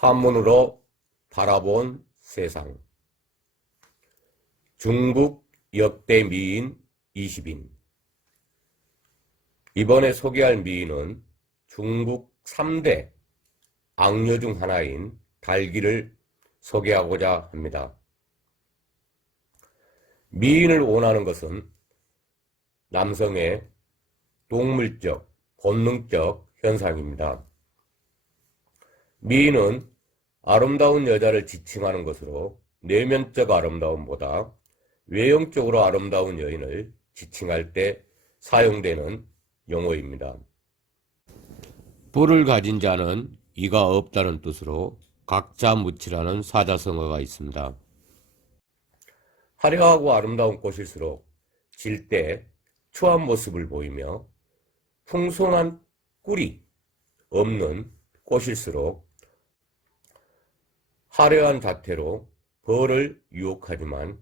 한문으로 바라본 세상. 중국 역대 미인 20인. 이번에 소개할 미인은 중국 3대 악녀 중 하나인 달기를 소개하고자 합니다. 미인을 원하는 것은 남성의 동물적, 본능적 현상입니다. 미인은 아름다운 여자를 지칭하는 것으로 내면적 아름다움보다 외형적으로 아름다운 여인을 지칭할 때 사용되는 용어입니다. 뿔을 가진 자는 이가 없다는 뜻으로 각자무치라는 사자성어가 있습니다. 화려하고 아름다운 꽃일수록 질 때 추한 모습을 보이며 풍성한 꿀이 없는 꽃일수록 화려한 자태로 벌을 유혹하지만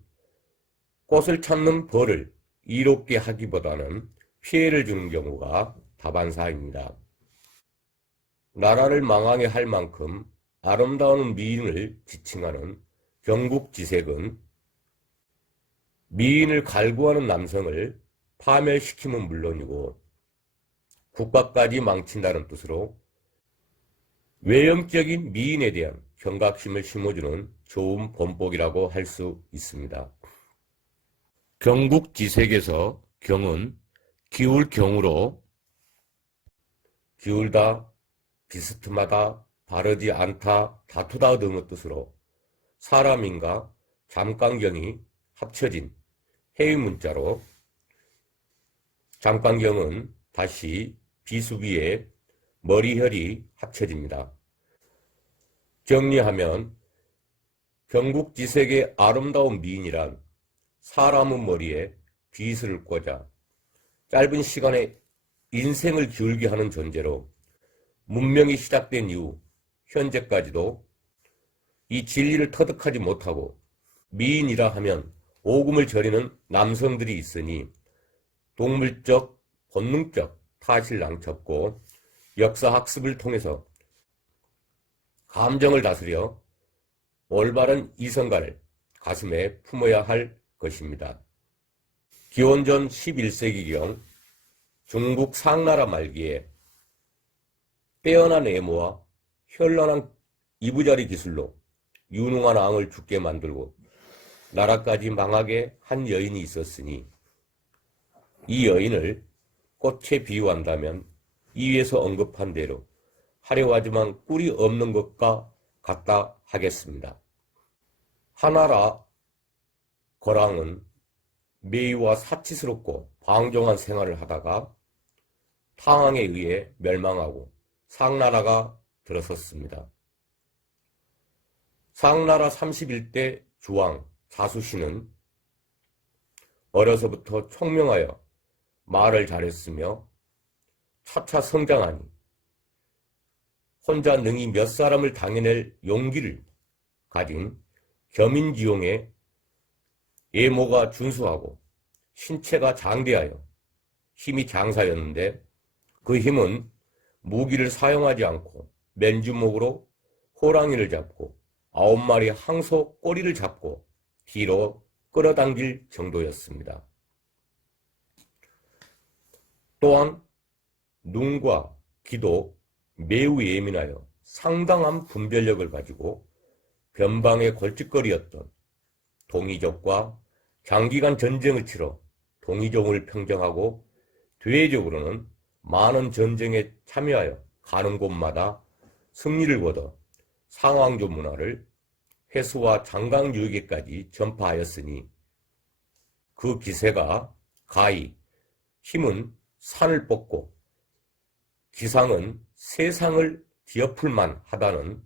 꽃을 찾는 벌을 이롭게 하기보다는 피해를 주는 경우가 다반사입니다. 나라를 망하게 할 만큼 아름다운 미인을 지칭하는 경국지색은 미인을 갈구하는 남성을 파멸시키면 물론이고 국가까지 망친다는 뜻으로 외형적인 미인에 대한 경각심을 심어주는 좋은 본보기라고 할 수 있습니다. 경국지색에서 경은 기울 경우로 기울다, 비스듬하다, 바르지 않다, 다투다 등의 뜻으로 사람인가 잠깐경이 합쳐진 해의문자로 잠깐경은 다시 비수기에 머리혈이 합쳐집니다. 정리하면 경국지색의 아름다운 미인이란 사람의 머리에 빗을 꽂아 짧은 시간에 인생을 기울게 하는 존재로 문명이 시작된 이후 현재까지도 이 진리를 터득하지 못하고 미인이라 하면 오금을 저리는 남성들이 있으니 동물적, 본능적 탓을 낭쳤고 역사학습을 통해서 감정을 다스려 올바른 이성가를 가슴에 품어야 할 것입니다. 기원전 11세기경 중국 상나라 말기에 빼어난 외모와 현란한 이부자리 기술로 유능한 왕을 죽게 만들고 나라까지 망하게 한 여인이 있었으니 이 여인을 꽃에 비유한다면 이위에서 언급한 대로 화려하지만 꿀이 없는 것과 같다 하겠습니다. 하나라 거랑은 매의와 사치스럽고 방종한 생활을 하다가 탕왕에 의해 멸망하고 상나라가 들어섰습니다. 상나라 31대 주왕 자수시는 어려서부터 총명하여 말을 잘했으며 차차 성장하니 혼자 능히 몇 사람을 당해낼 용기를 가진 겸인지용의 외모가 준수하고 신체가 장대하여 힘이 장사였는데 그 힘은 무기를 사용하지 않고 맨주먹으로 호랑이를 잡고 9마리 항소 꼬리를 잡고 뒤로 끌어당길 정도였습니다. 또한 눈과 귀도 매우 예민하여 상당한 분별력을 가지고 변방의 골칫거리였던 동이족과 장기간 전쟁을 치러 동이족을 평정하고 대외적으로는 많은 전쟁에 참여하여 가는 곳마다 승리를 거둬 상왕조 문화를 해수와 장강유역에까지 전파하였으니 그 기세가 가히 힘은 산을 뻗고 기상은 세상을 뒤엎을만 하다는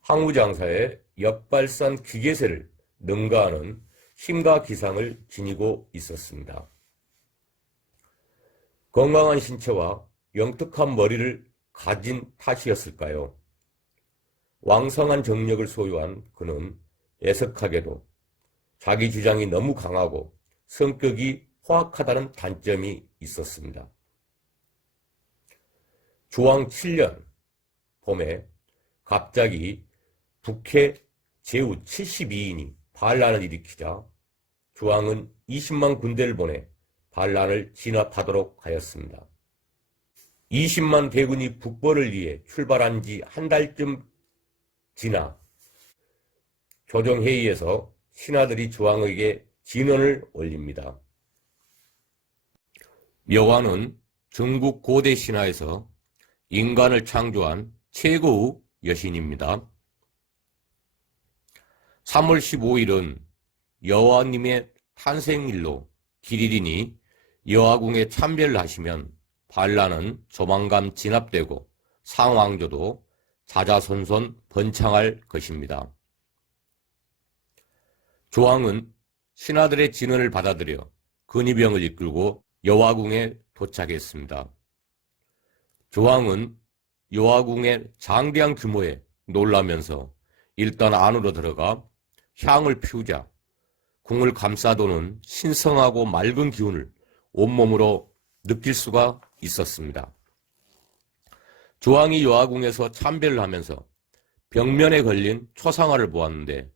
항우장사의 역발산 기계세를 능가하는 힘과 기상을 지니고 있었습니다. 건강한 신체와 영특한 머리를 가진 탓이었을까요? 왕성한 정력을 소유한 그는 애석하게도 자기 주장이 너무 강하고 성격이 포악하다는 단점이 있었습니다. 주왕 7년 봄에 갑자기 북해 제후 72인이 반란을 일으키자 주왕은 20만 군대를 보내 반란을 진압하도록 하였습니다. 20만 대군이 북벌을 위해 출발한 지 한 달쯤 지나 조정회의에서 신하들이 주왕에게 진언을 올립니다. 여왕은 중국 고대 신화에서 인간을 창조한 최고의 여신입니다. 3월 15일은 여호와님의 탄생일로 기리리니 여호와궁에 참배를 하시면 반란은 조만간 진압되고 상왕조도 자자손손 번창할 것입니다. 조왕은 신하들의 진언을 받아들여 근위병을 이끌고 여호와궁에 도착했습니다. 조왕은 여호와궁의 장대한 규모에 놀라면서 일단 안으로 들어가 향을 피우자 궁을 감싸도는 신성하고 맑은 기운을 온몸으로 느낄 수가 있었습니다. 조왕이 여호와궁에서 참배를 하면서 벽면에 걸린 초상화를 보았는데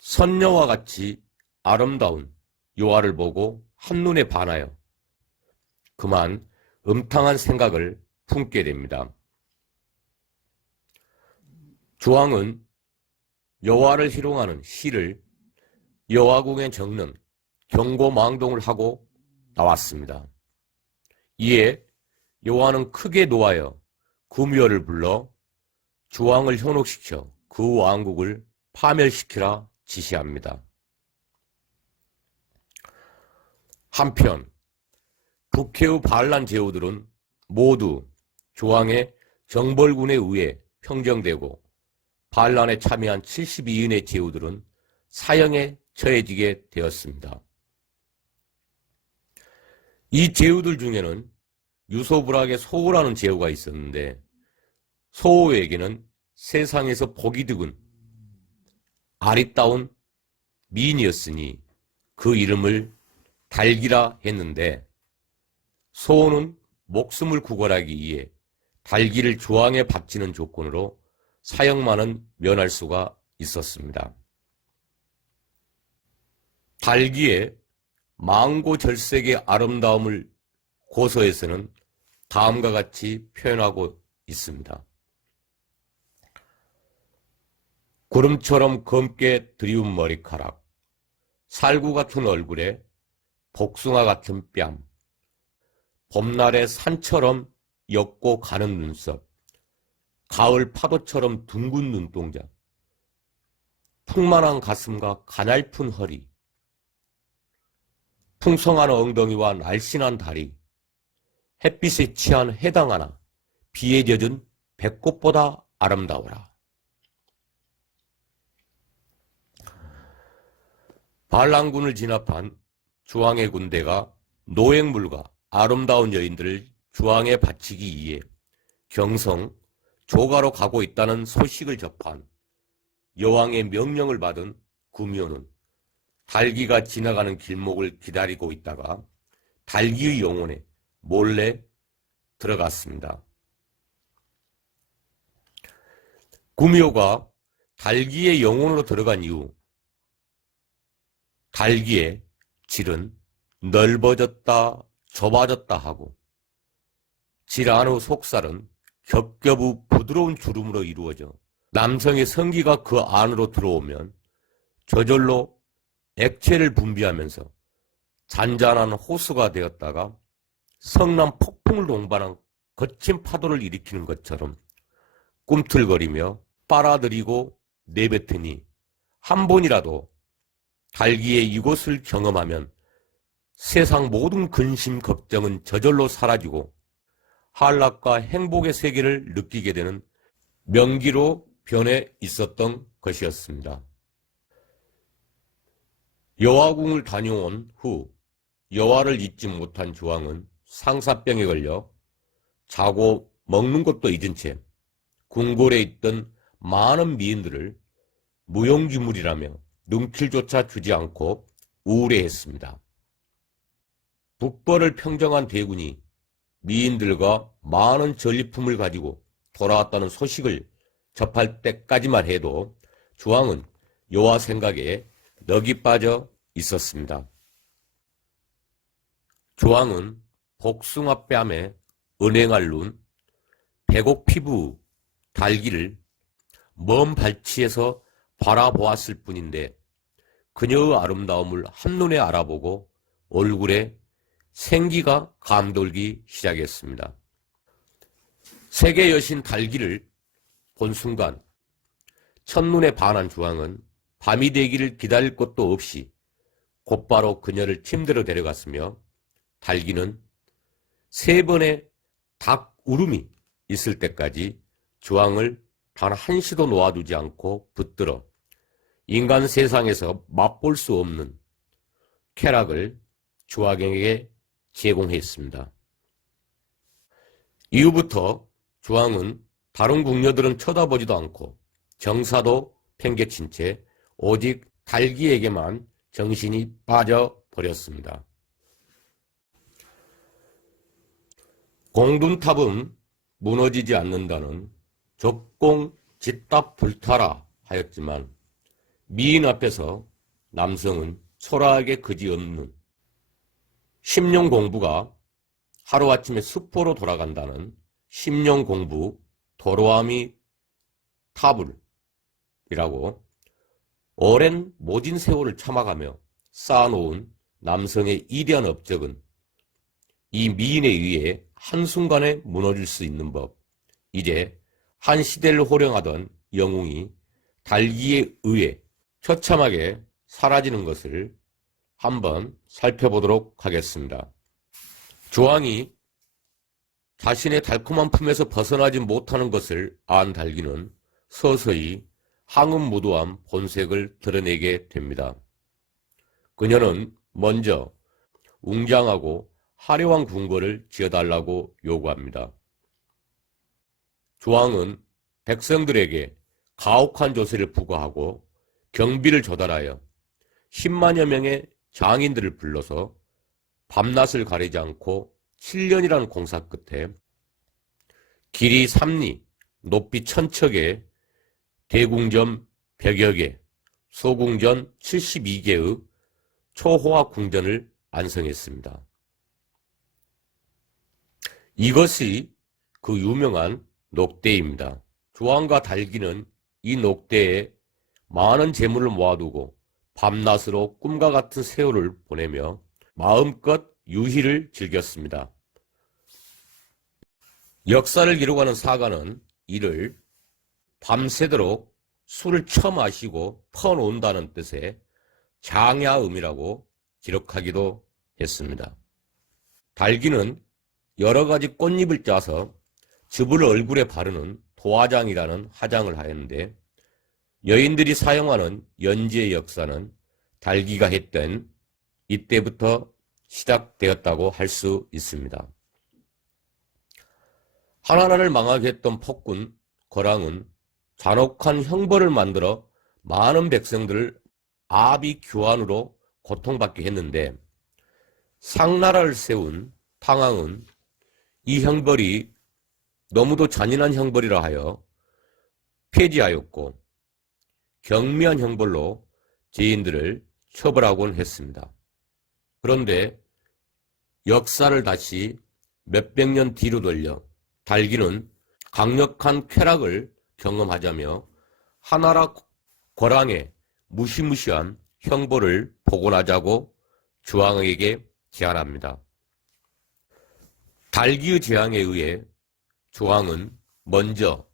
선녀와 같이 아름다운 여호와를 보고 한눈에 반하여 그만 음탕한 생각을 품게 됩니다. 조왕은 여호와를 희롱하는 시를 여호와궁에 적는 경고망동을 하고 나왔습니다. 이에 여호와는 크게 노하여 구미호를 불러 조왕을 현혹시켜 그 왕국을 파멸시키라 지시합니다. 한편 북해의 반란 제후들은 모두 조왕의 정벌군에 의해 평정되고 반란에 참여한 72인의 제후들은 사형에 처해지게 되었습니다. 이 제후들 중에는 유소불악의 소호라는 제후가 있었는데 소호에게는 세상에서 복이 드문 아리따운 미인이었으니 그 이름을 달기라 했는데 소호는 목숨을 구걸하기 위해 달기를 조왕에 바치는 조건으로 사형만은 면할 수가 있었습니다. 달기의 망고절색의 아름다움을 고서에서는 다음과 같이 표현하고 있습니다. 구름처럼 검게 드리운 머리카락, 살구 같은 얼굴에 복숭아 같은 뺨, 봄날의 산처럼 옅고 가는 눈썹, 가을 파도처럼 둥근 눈동자, 풍만한 가슴과 가냘픈 허리, 풍성한 엉덩이와 날씬한 다리, 햇빛에 취한 해당 하나, 비에 젖은 백꽃보다 아름다워라. 반란군을 진압한 주왕의 군대가 노획물과 아름다운 여인들을 주왕에 바치기 위해 경성, 조가로 가고 있다는 소식을 접한 여왕의 명령을 받은 구미호는 달기가 지나가는 길목을 기다리고 있다가 달기의 영혼에 몰래 들어갔습니다. 구미호가 달기의 영혼으로 들어간 이후 달기의 질은 넓어졌다 좁아졌다 하고 질 안의 속살은 겹겹의 부드러운 주름으로 이루어져 남성의 성기가 그 안으로 들어오면 저절로 액체를 분비하면서 잔잔한 호수가 되었다가 성난 폭풍을 동반한 거친 파도를 일으키는 것처럼 꿈틀거리며 빨아들이고 내뱉으니 한 번이라도 달기의 이곳을 경험하면 세상 모든 근심 걱정은 저절로 사라지고 한락과 행복의 세계를 느끼게 되는 명기로 변해 있었던 것이었습니다. 여호와궁을 다녀온 후 여호와를 잊지 못한 조왕은 상사병에 걸려 자고 먹는 것도 잊은 채 궁궐에 있던 많은 미인들을 무용지물이라며 눈길조차 주지 않고 우울해했습니다. 북벌을 평정한 대군이 미인들과 많은 전리품을 가지고 돌아왔다는 소식을 접할 때까지만 해도 주왕은 요와 생각에 넋이 빠져 있었습니다. 주왕은 복숭아 뺨에 은행알 눈, 백옥 피부 달기를 먼 발치에서 바라보았을 뿐인데 그녀의 아름다움을 한눈에 알아보고 얼굴에 생기가 감돌기 시작했습니다. 세계 여신 달기를 본 순간 첫눈에 반한 주왕은 밤이 되기를 기다릴 것도 없이 곧바로 그녀를 침대로 데려갔으며 달기는 3번의 닭 울음이 있을 때까지 주왕을 단 한시도 놓아두지 않고 붙들어 인간 세상에서 맛볼 수 없는 쾌락을 주왕에게 제공했습니다. 이후부터 주왕은 다른 궁녀들은 쳐다보지도 않고 정사도 팽개친 채 오직 달기에게만 정신이 빠져버렸습니다. 공둔탑은 무너지지 않는다는 적공 짓답 불타라 하였지만 미인 앞에서 남성은 초라하게 그지없는 심령 공부가 하루아침에 수포로 돌아간다는 심령 공부 도로아미 타불이라고 오랜 모진 세월을 참아가며 쌓아놓은 남성의 이대한 업적은 이 미인에 의해 한순간에 무너질 수 있는 법. 이제 한 시대를 호령하던 영웅이 달기에 의해 처참하게 사라지는 것을 한번 살펴보도록 하겠습니다. 주왕이 자신의 달콤한 품에서 벗어나지 못하는 것을 안 달기는 서서히 항음무도한 본색을 드러내게 됩니다. 그녀는 먼저 웅장하고 화려한 궁궐을 지어달라고 요구합니다. 주왕은 백성들에게 가혹한 조세를 부과하고 경비를 조달하여 10만여 명의 장인들을 불러서 밤낮을 가리지 않고 7년이라는 공사 끝에 길이 3리, 높이 1000척의 대궁전 100여 개, 소궁전 72개의 초호화 궁전을 안성했습니다. 이것이 그 유명한 녹대입니다. 주왕과 달기는 이 녹대에 많은 재물을 모아두고 밤낮으로 꿈과 같은 세월을 보내며 마음껏 유희를 즐겼습니다. 역사를 기록하는 사가는 이를 밤새도록 술을 처마시고 퍼놓는다는 뜻의 장야음이라고 기록하기도 했습니다. 달기는 여러 가지 꽃잎을 짜서 즙을 얼굴에 바르는 도화장이라는 화장을 하였는데 여인들이 사용하는 연지의 역사는 달기가 했던 이때부터 시작되었다고 할 수 있습니다. 하나라를 망하게 했던 폭군 거랑은 잔혹한 형벌을 만들어 많은 백성들을 아비규환으로 고통받게 했는데 상나라를 세운 탕왕은 이 형벌이 너무도 잔인한 형벌이라 하여 폐지하였고 경미한 형벌로 죄인들을 처벌하곤 했습니다. 그런데 역사를 다시 몇백 년 뒤로 돌려 달기는 강력한 쾌락을 경험하자며 하나라 거랑의 무시무시한 형벌을 복원하자고 주왕에게 제안합니다. 달기의 제안에 의해 주왕은 먼저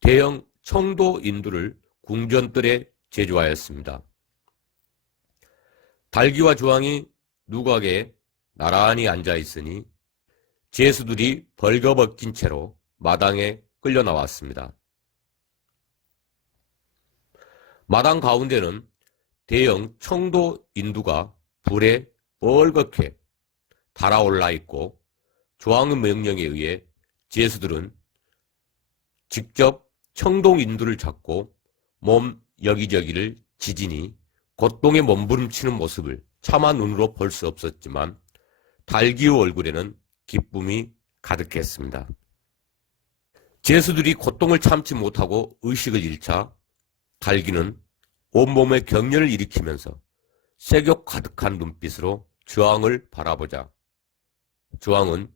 대형 청도 인두를 궁전뜰에 제조하였습니다. 달기와 주왕이 누각에 나란히 앉아있으니 제수들이 벌거벗긴 채로 마당에 끌려 나왔습니다. 마당 가운데는 대형 청도 인두가 불에 얼겋게 달아올라 있고 주왕의 명령에 의해 제수들은 직접 청동 인두를 잡고 몸 여기저기를 지지니 고통에 몸부림치는 모습을 차마 눈으로 볼 수 없었지만 달기의 얼굴에는 기쁨이 가득했습니다. 제수들이 고통을 참지 못하고 의식을 잃자 달기는 온몸에 경련을 일으키면서 색욕 가득한 눈빛으로 주왕을 바라보자 주왕은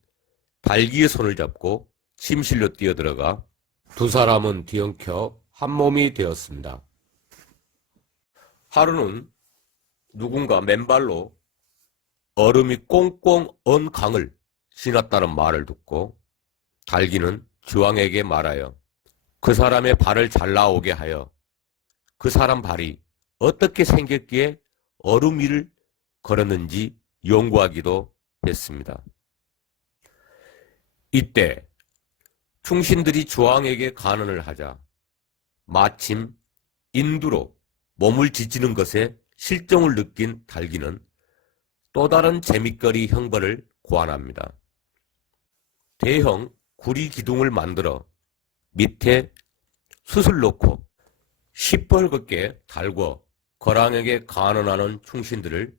달기의 손을 잡고 침실로 뛰어들어가 두 사람은 뒤엉켜 한 몸이 되었습니다. 하루는 누군가 맨발로 얼음이 꽁꽁 언 강을 지났다는 말을 듣고 달기는 주왕에게 말하여 그 사람의 발을 잘라오게 하여 그 사람 발이 어떻게 생겼기에 얼음 위를 걸었는지 연구하기도 했습니다. 이때 충신들이 주왕에게 간언을 하자 마침 인두로 몸을 지지는 것에 실정을 느낀 달기는 또 다른 재밌거리 형벌을 고안합니다. 대형 구리 기둥을 만들어 밑에 숯을 놓고 시뻘겋게 달궈 거랑에게 간언하는 충신들을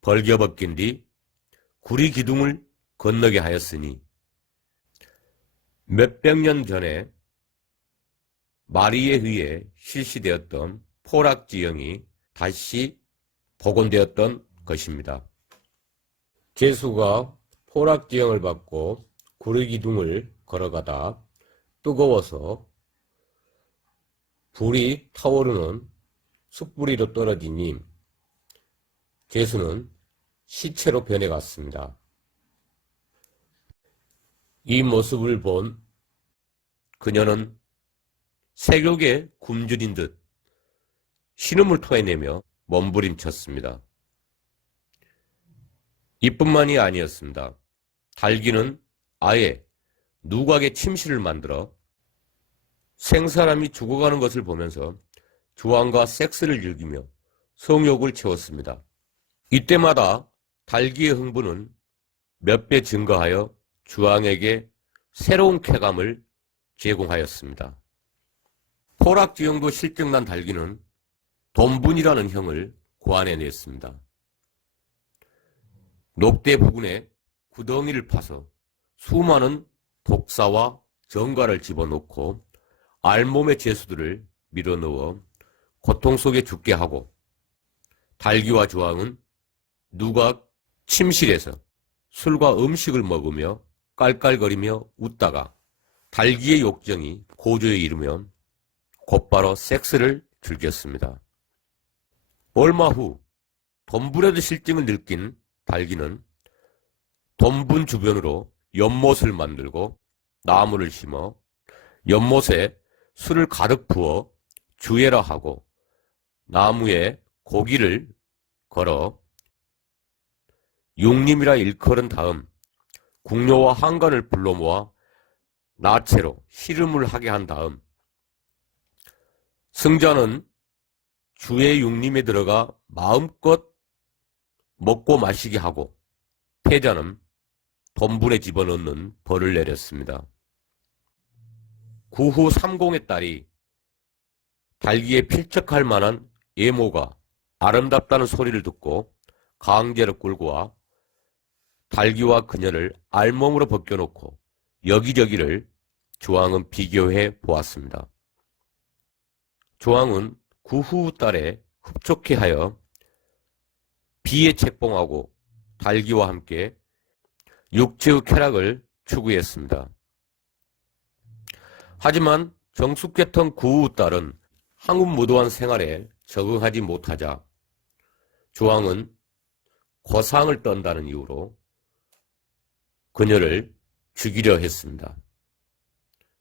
벌겨벗긴 뒤 구리 기둥을 건너게 하였으니 몇백 년 전에 마리에 의해 실시되었던 포락지형이 다시 복원되었던 것입니다. 제수가 포락지형을 받고 구리기둥을 걸어가다 뜨거워서 불이 타오르는 숯불위로 떨어지니 제수는 시체로 변해갔습니다. 이 모습을 본 그녀는 색욕에 굶주린 듯 신음을 토해내며 몸부림쳤습니다. 이뿐만이 아니었습니다. 달기는 아예 누각의 침실을 만들어 생사람이 죽어가는 것을 보면서 주왕과 섹스를 즐기며 성욕을 채웠습니다. 이때마다 달기의 흥분은 몇 배 증가하여 주왕에게 새로운 쾌감을 제공하였습니다. 포락지형도 실증난 달기는 돈분이라는 형을 고안해냈습니다. 녹대 부근에 구덩이를 파서 수많은 독사와 정갈을 집어넣고 알몸의 제수들을 밀어넣어 고통 속에 죽게 하고 달기와 주왕은 누각 침실에서 술과 음식을 먹으며 깔깔거리며 웃다가 달기의 욕정이 고조에 이르면 곧바로 섹스를 즐겼습니다. 얼마 후 돈분에도 실증을 느낀 달기는 돈분 주변으로 연못을 만들고 나무를 심어 연못에 술을 가득 부어 주애라 하고 나무에 고기를 걸어 육림이라 일컬은 다음 궁녀와 한간을 불러 모아 나체로 씨름을 하게 한 다음 승자는 주의 육림에 들어가 마음껏 먹고 마시게 하고 패자는 돈분에 집어넣는 벌을 내렸습니다. 구후 삼공의 딸이 달기에 필적할 만한 예모가 아름답다는 소리를 듣고 강제로 끌고 와 달기와 그녀를 알몸으로 벗겨놓고 여기저기를 주왕은 비교해 보았습니다. 주왕은 구후 딸에 흡족해 하여 비에 책봉하고 달기와 함께 육체의 쾌락을 추구했습니다. 하지만 정숙했던 구후 딸은 항운무도한 생활에 적응하지 못하자 주왕은 고상을 떤다는 이유로 그녀를 죽이려 했습니다.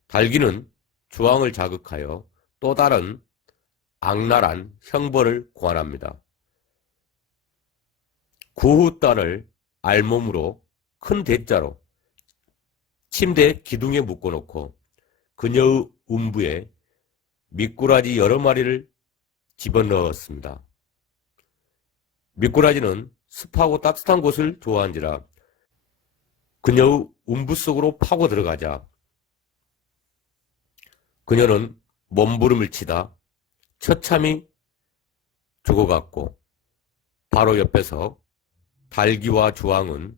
달기는 주왕을 자극하여 또 다른 악랄한 형벌을 고안합니다. 구후 딸을 알몸으로 큰 대자로 침대 기둥에 묶어놓고 그녀의 음부에 미꾸라지 여러 마리를 집어넣었습니다. 미꾸라지는 습하고 따뜻한 곳을 좋아한지라 그녀의 음부 속으로 파고 들어가자 그녀는 몸부림을 치다 처참히 죽어갔고 바로 옆에서 달기와 주왕은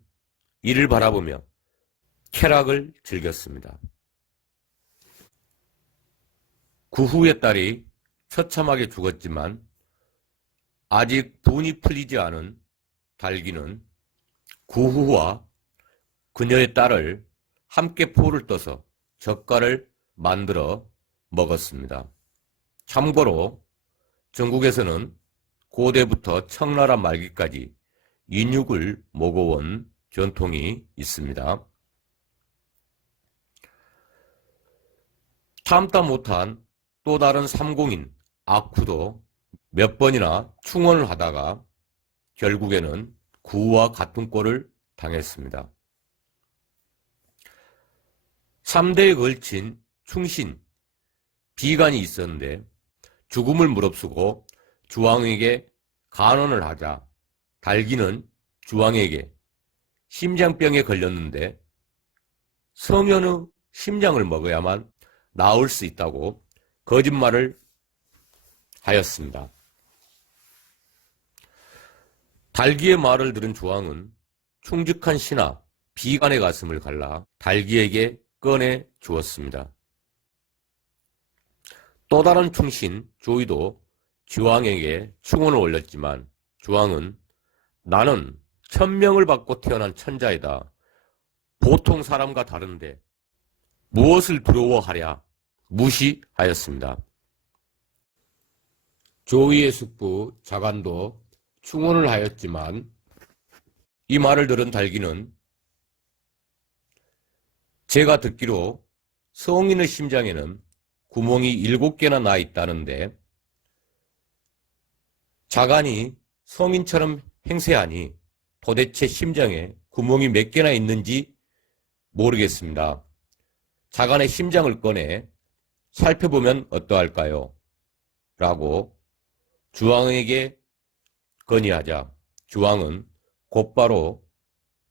이를 바라보며 쾌락을 즐겼습니다. 그 후에 딸이 처참하게 죽었지만 아직 분이 풀리지 않은 달기는 구후와 그녀의 딸을 함께 포를 떠서 젓갈을 만들어 먹었습니다. 참고로 중국에서는 고대부터 청나라 말기까지 인육을 먹어온 전통이 있습니다. 참다 못한 또 다른 삼공인 아쿠도 몇 번이나 충원을 하다가 결국에는 구와 같은 꼴을 당했습니다. 3대에 걸친 충신, 비간이 있었는데 죽음을 무릅쓰고 주왕에게 간언을 하자 달기는 주왕에게 심장병에 걸렸는데 성현의 심장을 먹어야만 나을 수 있다고 거짓말을 하였습니다. 달기의 말을 들은 주왕은 충직한 신하 비간의 가슴을 갈라 달기에게 꺼내 주었습니다. 또 다른 충신 조이도 주왕에게 충원을 올렸지만 주왕은 나는 천명을 받고 태어난 천자이다. 보통 사람과 다른데 무엇을 두려워하랴 무시하였습니다. 조이의 숙부 자간도 충원을 하였지만 이 말을 들은 달기는 제가 듣기로 성인의 심장에는 구멍이 7개나 나 있다는데 자간이 성인처럼 행세하니 도대체 심장에 구멍이 몇 개나 있는지 모르겠습니다. 자간의 심장을 꺼내 살펴보면 어떠할까요? 라고 주왕에게 건의하자 주왕은 곧바로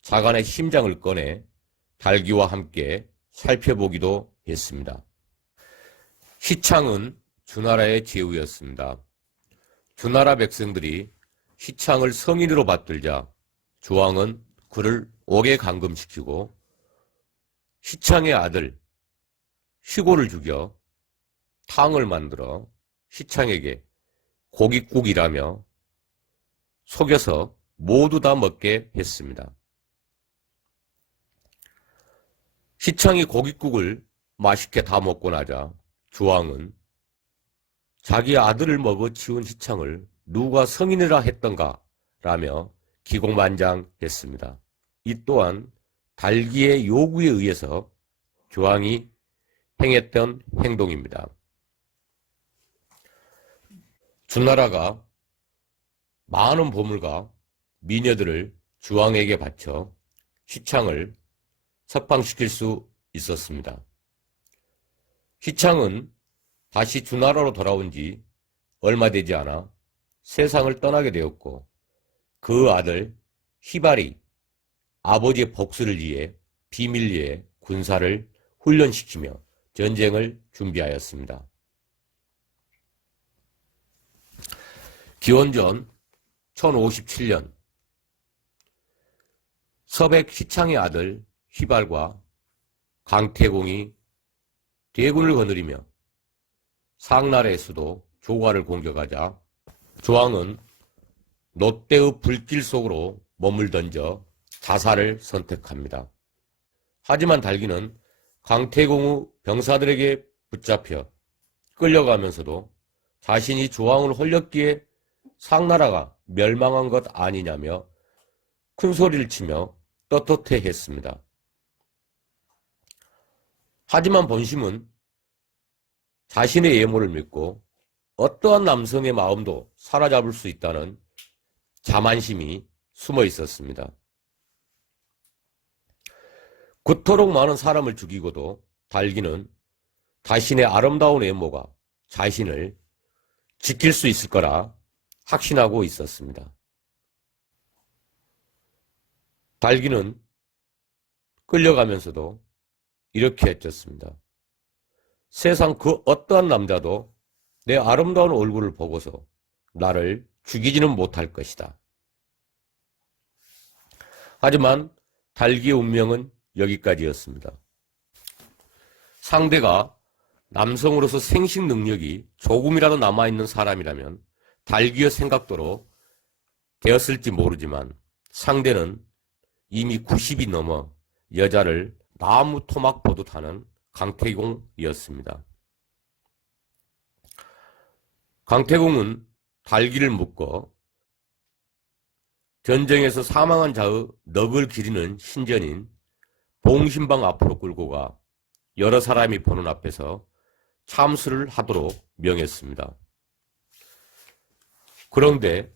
자간의 심장을 꺼내 달기와 함께 살펴보기도 했습니다. 시창은 주나라의 제후였습니다. 주나라 백성들이 시창을 성인으로 받들자 주왕은 그를 옥에 감금시키고 시창의 아들 시고를 죽여 탕을 만들어 시창에게 고깃국이라며 속여서 모두 다 먹게 했습니다. 시창이 고깃국을 맛있게 다 먹고 나자 주왕은 자기 아들을 먹어 치운 시창을 누가 성인이라 했던가 라며 기고만장했습니다. 이 또한 달기의 요구에 의해서 주왕이 행했던 행동입니다. 주나라가 많은 보물과 미녀들을 주왕에게 바쳐 시창을 석방시킬 수 있었습니다. 시창은 다시 주나라로 돌아온 지 얼마 되지 않아 세상을 떠나게 되었고 그 아들 희발이 아버지의 복수를 위해 비밀리에 군사를 훈련시키며 전쟁을 준비하였습니다. 기원전 1057년 서백 시창의 아들 희발과 강태공이 대군을 거느리며 상나라의 수도 조과를 공격하자 조왕은 놋대의 불길 속으로 몸을 던져 자살을 선택합니다. 하지만 달기는 강태공의 병사들에게 붙잡혀 끌려가면서도 자신이 조왕을 홀렸기에 상나라가 멸망한 것 아니냐며 큰 소리를 치며 떳떳해했습니다. 하지만 본심은 자신의 예모를 믿고 어떠한 남성의 마음도 사로잡을 수 있다는 자만심이 숨어 있었습니다. 그토록 많은 사람을 죽이고도 달기는 자신의 아름다운 외모가 자신을 지킬 수 있을 거라 확신하고 있었습니다. 달기는 끌려가면서도 이렇게 했었습니다. 세상 그 어떠한 남자도 내 아름다운 얼굴을 보고서 나를 죽이지는 못할 것이다. 하지만 달기의 운명은 여기까지였습니다. 상대가 남성으로서 생식 능력이 조금이라도 남아있는 사람이라면 달기의 생각도로 되었을지 모르지만 상대는 이미 90이 넘어 여자를 나무 토막 보듯 하는 강태공이었습니다. 강태공은 달기를 묶어 전쟁에서 사망한 자의 넋을 기리는 신전인 봉신방 앞으로 끌고 가 여러 사람이 보는 앞에서 참수를 하도록 명했습니다. 그런데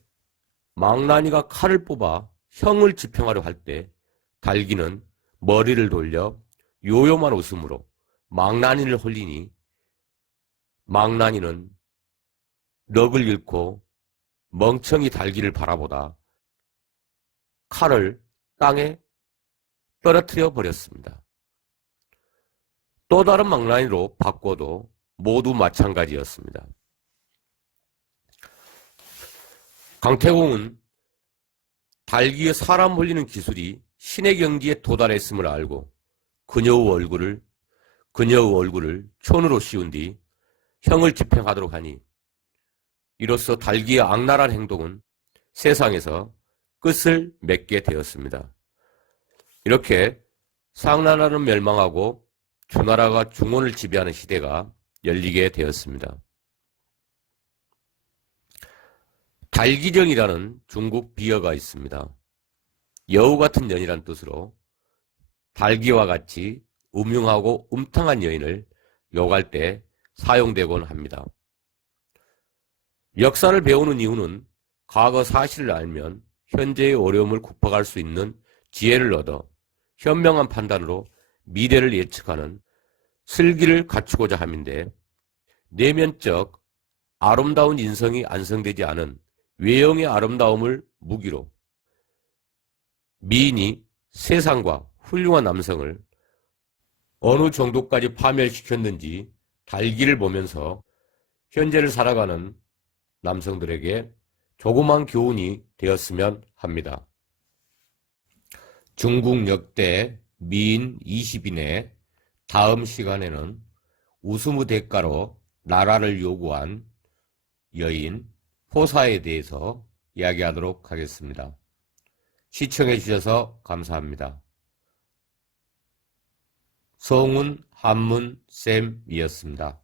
망나니가 칼을 뽑아 형을 집행하려 할 때 달기는 머리를 돌려 요요만 웃음으로 망나니를 홀리니 망나니는 넋을 잃고 멍청이 달기를 바라보다 칼을 땅에 떨어뜨려 버렸습니다. 또 다른 망나니로 바꿔도 모두 마찬가지였습니다. 강태공은 달기에 사람 홀리는 기술이 신의 경지에 도달했음을 알고 그녀의 얼굴을 촌으로 씌운 뒤 형을 집행하도록 하니 이로써 달기의 악랄한 행동은 세상에서 끝을 맺게 되었습니다. 이렇게 상나라는 멸망하고 주나라가 중원을 지배하는 시대가 열리게 되었습니다. 달기정이라는 중국 비어가 있습니다. 여우 같은 년이란 뜻으로 달기와 같이 음흉하고 음탕한 여인을 욕할 때 사용되곤 합니다. 역사를 배우는 이유는 과거 사실을 알면 현재의 어려움을 극복할 수 있는 지혜를 얻어 현명한 판단으로 미래를 예측하는 슬기를 갖추고자 함인데 내면적 아름다운 인성이 안성되지 않은 외형의 아름다움을 무기로 미인이 세상과 훌륭한 남성을 어느 정도까지 파멸시켰는지 달기를 보면서 현재를 살아가는 남성들에게 조그만 교훈이 되었으면 합니다. 중국 역대 미인 20인의 다음 시간에는 웃음의 대가로 나라를 요구한 여인 포사에 대해서 이야기하도록 하겠습니다. 시청해 주셔서 감사합니다. 성운 한문쌤이었습니다.